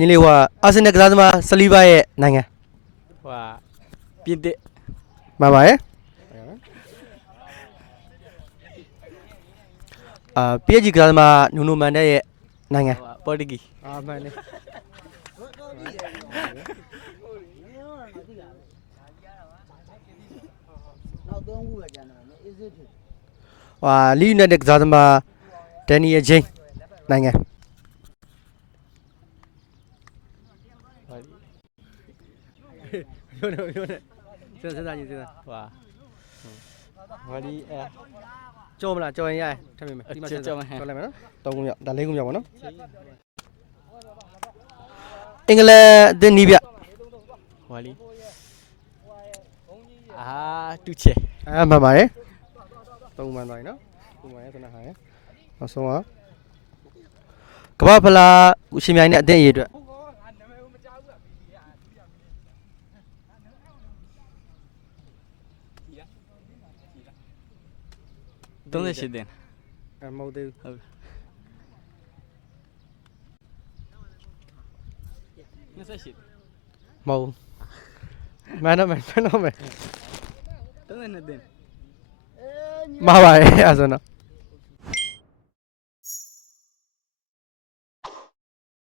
ညီလေးဟိုအာဆင်နယ်ကစားသမားဆလီဗာရဲ့နိုင်ငံ ဟိုပြင်သစ် မှန်ပါရဲ့PSG ကစားသမားနူနိုမန်ဒက်ရဲ့နိုင်ငံ ပေါ်တူဂီ မှန်တယ်လီယူနိုက်တက်ကစားသမားဒန်နီယယ်ဂျိမ်းနိုင်ငံပြောနေစဉ်းစားကြည့်စဉ်းစားဝါဒီကြောမလားကြောရင်ရတယ်ထပ်မိမယ်ဒီမှာကြောလိုက်မယ်နော်3ခုမြောက်ဒါ4ခုမြောက်ပါနော်အင်္ဂလန်အသင်းနီးပြ ဝါလီတူချေ မှန်ပါတယ်3မှန်သွားပြီနော်3မှန်ရဲ့ခဏဟာရဲ့နောက်ဆုံးကကမ္ဘာဖလားရှင်မြိုင်တဲ့အသင်းအရေးအတွက်38တင်မဟုတ်သေးဘူးဟုတ်28မဟုတ်မန်တော့မယ်32တင်မှားပါတယ်အဲ့ဆိုတော့